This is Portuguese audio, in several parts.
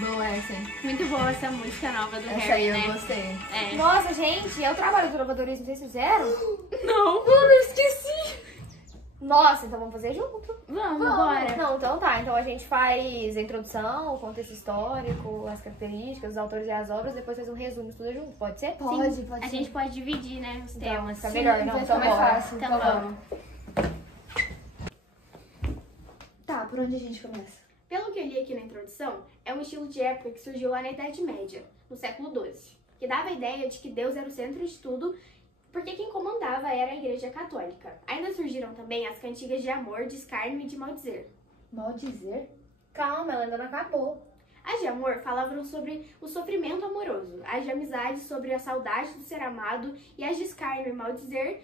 Boa essa, hein? Muito boa essa música nova do Essa Harry, aí né? eu gostei. É. Nossa, gente, é o trabalho do trovadorismo, vocês fizeram? Não, eu esqueci. Nossa, então vamos fazer junto. Vamos, bora. Não, então tá. Então a gente faz a introdução, o contexto histórico, as características, os autores e as obras, depois faz um resumo, tudo junto. Pode ser? Pode, Sim, pode a ser. gente pode dividir, né, os Então, temas. fica melhor, não? vai Então ficar mais bora. fácil. Então vamos. Tá, por onde a gente começa? Pelo que eu li aqui na introdução, é um estilo de época que surgiu lá na Idade Média, no século XII, que dava a ideia de que Deus era o centro de tudo, porque quem comandava era a Igreja Católica. Ainda surgiram também as cantigas de amor, de escárnio e de maldizer. Maldizer? Calma, ela ainda não acabou. As de amor falavam sobre o sofrimento amoroso, as de amizade sobre a saudade do ser amado, e as de escárnio e maldizer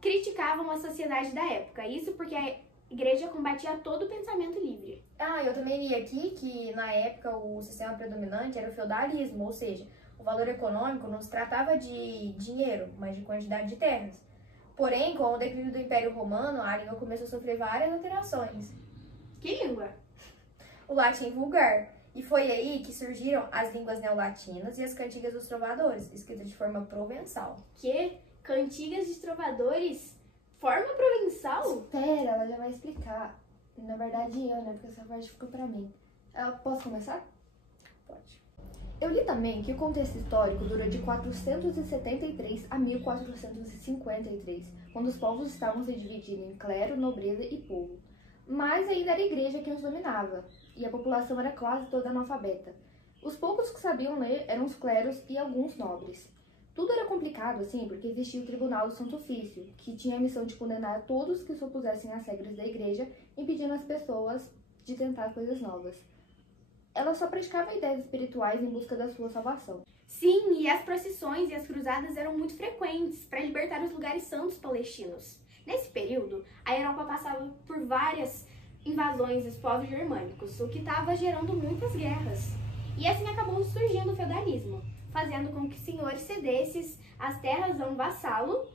criticavam a sociedade da época. Isso porque a Igreja combatia todo o pensamento livre. Ah, eu também li aqui que na época o sistema predominante era o feudalismo, ou seja, o valor econômico não se tratava de dinheiro, mas de quantidade de terras. Porém, com o declínio do Império Romano, a língua começou a sofrer várias alterações. Que língua? O latim vulgar. E foi aí que surgiram as línguas neolatinas e as cantigas dos trovadores, escritas de forma provençal. Que? Cantigas de trovadores? Forma provençal? Espera, ela já vai explicar. Na verdade, eu, né? Porque essa parte ficou pra mim. Posso começar? Pode. Eu li também que o contexto histórico dura de 473 a 1453, quando os povos estavam se dividindo em clero, nobreza e povo. Mas ainda era a igreja que os dominava, e a população era quase toda analfabeta. Os poucos que sabiam ler eram os cleros e alguns nobres. Tudo era complicado, assim, porque existia o Tribunal do Santo Ofício, que tinha a missão de condenar todos que se opusessem às regras da igreja, impedindo as pessoas de tentar coisas novas. Ela só praticava ideias espirituais em busca da sua salvação. Sim, e as procissões e as cruzadas eram muito frequentes para libertar os lugares santos palestinos. Nesse período, a Europa passava por várias invasões dos povos germânicos, o que estava gerando muitas guerras. E assim acabou surgindo o feudalismo, fazendo com que os senhores cedessem as terras a um vassalo,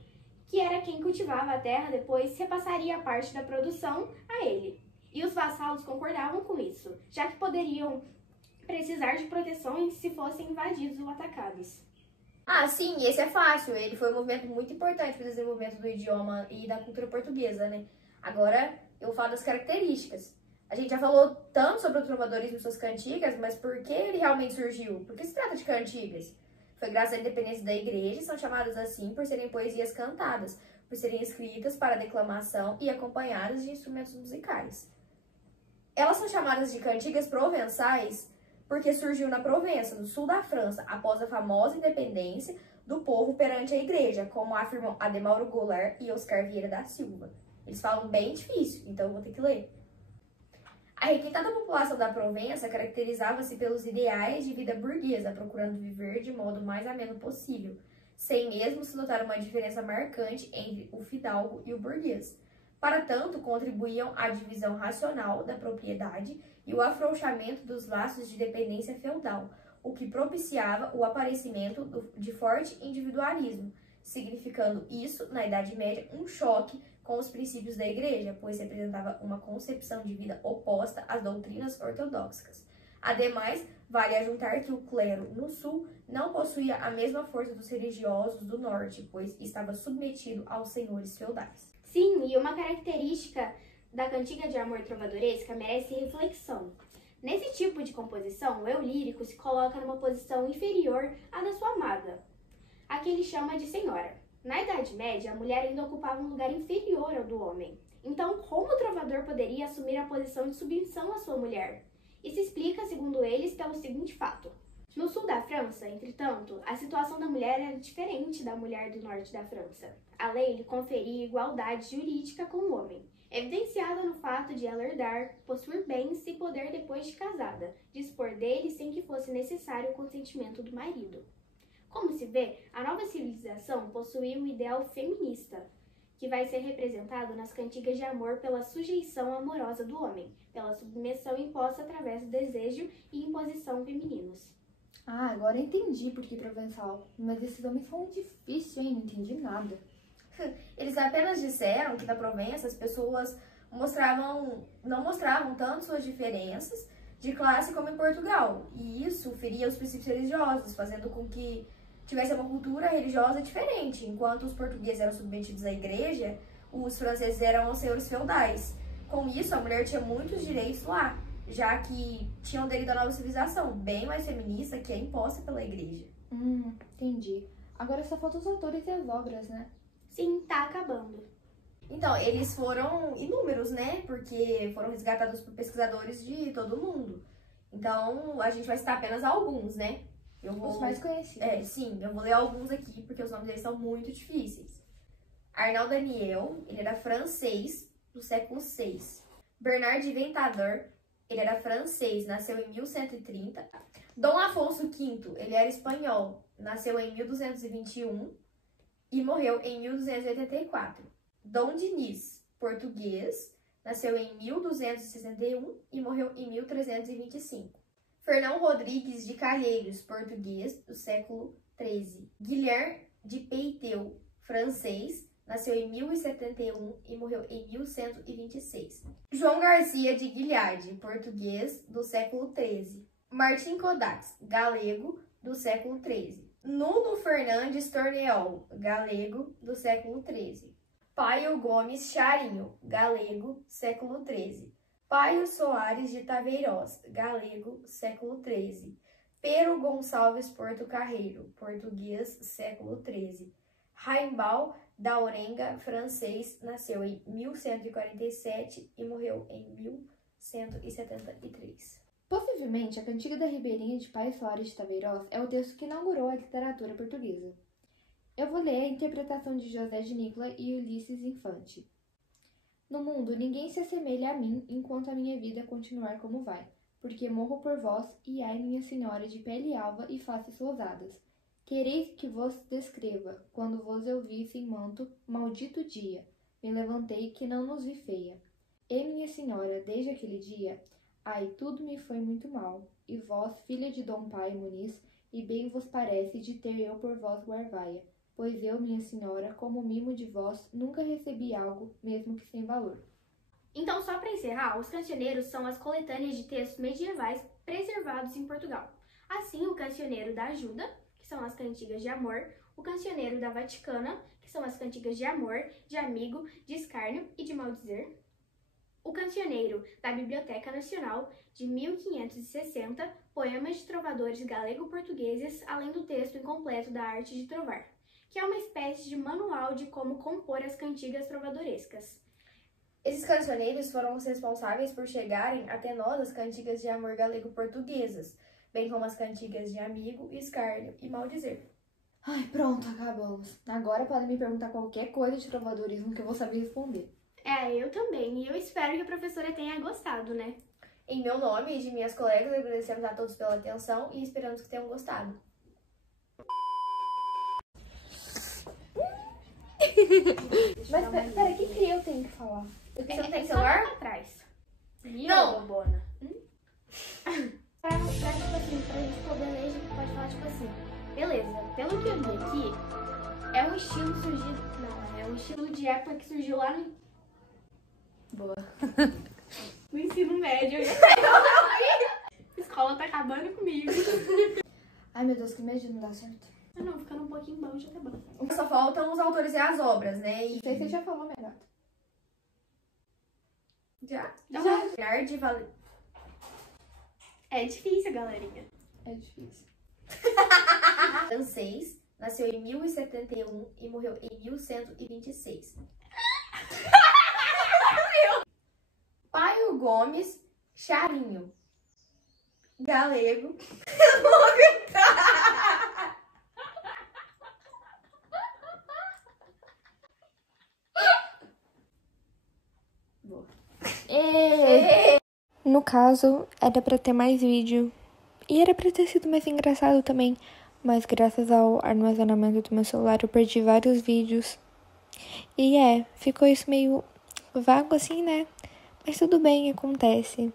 que era quem cultivava a terra, depois repassaria a parte da produção a ele. E os vassalos concordavam com isso, já que poderiam precisar de proteções se fossem invadidos ou atacados. Ah, sim, esse é fácil. Ele foi um movimento muito importante para o desenvolvimento do idioma e da cultura portuguesa, né? Agora, eu vou falar das características. A gente já falou tanto sobre o trovadorismo e suas cantigas, mas por que ele realmente surgiu? Por que se trata de cantigas? Foi graças à independência da igreja e são chamadas assim por serem poesias cantadas, por serem escritas para declamação e acompanhadas de instrumentos musicais. Elas são chamadas de cantigas provençais porque surgiu na Provença, no sul da França, após a famosa independência do povo perante a igreja, como afirmam Ademauro Goulart e Oscar Vieira da Silva. Eles falam bem difícil, então eu vou ter que ler. A requintada população da Provença caracterizava-se pelos ideais de vida burguesa, procurando viver de modo mais ameno possível, sem mesmo se notar uma diferença marcante entre o fidalgo e o burguês. Para tanto, contribuíam à divisão racional da propriedade e o afrouxamento dos laços de dependência feudal, o que propiciava o aparecimento de forte individualismo, significando isso, na Idade Média, um choque com os princípios da Igreja, pois representava uma concepção de vida oposta às doutrinas ortodoxas. Ademais, vale ajuntar que o clero no sul não possuía a mesma força dos religiosos do norte, pois estava submetido aos senhores feudais. Sim, e uma característica da cantiga de amor trovadoresca merece reflexão. Nesse tipo de composição, o eu lírico se coloca numa posição inferior à da sua amada, a que ele chama de senhora. Na Idade Média, a mulher ainda ocupava um lugar inferior ao do homem. Então, como o trovador poderia assumir a posição de submissão à sua mulher? Isso explica, segundo eles, pelo seguinte fato. No sul da França, entretanto, a situação da mulher era diferente da mulher do norte da França. A lei lhe conferia igualdade jurídica com o homem, evidenciada no fato de ela herdar, possuir bens e poder depois de casada, dispor deles sem que fosse necessário o consentimento do marido. Como se vê, a nova civilização possuía um ideal feminista, que vai ser representado nas cantigas de amor pela sujeição amorosa do homem, pela submissão imposta através do desejo e imposição femininos. Ah, agora eu entendi por que provençal. Mas esses homens são difíceis, hein? Não entendi nada. Eles apenas disseram que na Provença as pessoas não mostravam tanto suas diferenças, de classe como em Portugal. E isso feria os princípios religiosos, fazendo com que tivesse uma cultura religiosa diferente. Enquanto os portugueses eram submetidos à igreja, os franceses eram senhores feudais. Com isso, a mulher tinha muitos direitos lá, já que tinham aderido à nova civilização, bem mais feminista que é imposta pela igreja. Entendi. Agora só faltam os autores e as obras, né? Sim, tá acabando. Então, eles foram inúmeros, né? Porque foram resgatados por pesquisadores de todo mundo. Então, a gente vai citar apenas alguns, né? Os mais conhecidos. Sim, eu vou ler alguns aqui, porque os nomes deles são muito difíceis. Arnaud Daniel, ele era francês do século VI. Bernard de Ventador, ele era francês, nasceu em 1130. Dom Afonso V, ele era espanhol, nasceu em 1221 e morreu em 1284. Dom Diniz, português, nasceu em 1261 e morreu em 1325. Fernão Rodrigues de Calheiros, português, do século XIII. Guilherme de Peiteu, francês, nasceu em 1071 e morreu em 1126. João Garcia de Guilhardi, português, do século XIII. Martim Codax, galego, do século XIII. Nuno Fernandes Torneol, galego, do século XIII. Paio Gomes Charinho, galego, século XIII. Paio Soares de Taveiroz, galego, século XIII. Pero Gonçalves Porto Carreiro, português, século XIII. Raimbal da Orenga, francês, nasceu em 1147 e morreu em 1173. Possivelmente, a Cantiga da Ribeirinha de Paio Soares de Taveiroz é o texto que inaugurou a literatura portuguesa. Eu vou ler a interpretação de José de Nicla e Ulisses Infante. No mundo, ninguém se assemelha a mim enquanto a minha vida continuar como vai, porque morro por vós, e ai, minha senhora de pele alva e faces rosadas. Quereis que vos descreva, quando vos eu vi sem manto, maldito dia, me levantei que não nos vi feia. E minha senhora, desde aquele dia, ai, tudo me foi muito mal, e vós, filha de Dom Pai Muniz, e bem vos parece de ter eu por vós guarvaia, pois eu, minha senhora, como mimo de vós, nunca recebi algo, mesmo que sem valor. Então, só para encerrar, os cancioneiros são as coletâneas de textos medievais preservados em Portugal. Assim, o cancioneiro da Ajuda, que são as cantigas de amor, o cancioneiro da Vaticana, que são as cantigas de amor, de amigo, de escárnio e de maldizer, o cancioneiro da Biblioteca Nacional, de 1560, poemas de trovadores galego-portugueses, além do texto incompleto da Arte de Trovar, que é uma espécie de manual de como compor as cantigas trovadorescas. Esses cancioneiros foram os responsáveis por chegarem até nós as cantigas de amor galego-portuguesas, bem como as cantigas de amigo, escárnio e maldizer. Ai, pronto, acabamos. Agora podem me perguntar qualquer coisa de trovadorismo que eu vou saber responder. Eu também, e eu espero que a professora tenha gostado, né? Em meu nome e de minhas colegas, agradecemos a todos pela atenção e esperamos que tenham gostado. Mas pera, que eu tenho que falar? Você não tem só celular? lá atrás. Não. Bobona. Pra gente poder ler, a gente pode falar tipo assim. Beleza, pelo que eu li aqui, é um estilo surgido... Não, é um estilo de época que surgiu lá no... Boa. No ensino médio. A escola tá acabando comigo. Ai, meu Deus, que medo de não dar certo. Não, ficando um pouquinho bom, já tá bom. Só faltam os autores e as obras, né? Não sei se você já falou, minha gata. Já? É difícil, galerinha. É difícil. Francês, nasceu em 1071 e morreu em 1126. Paio Gomes Charinho, galego. Eu não vou aguentar. Boa. No caso, era pra ter mais vídeo. E era pra ter sido mais engraçado também. Mas graças ao armazenamento do meu celular, eu perdi vários vídeos. E ficou isso meio vago assim, né? Mas tudo bem, acontece.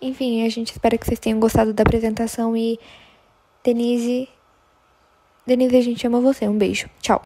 Enfim, a gente espera que vocês tenham gostado da apresentação. E Denise, a gente ama você. Um beijo. Tchau.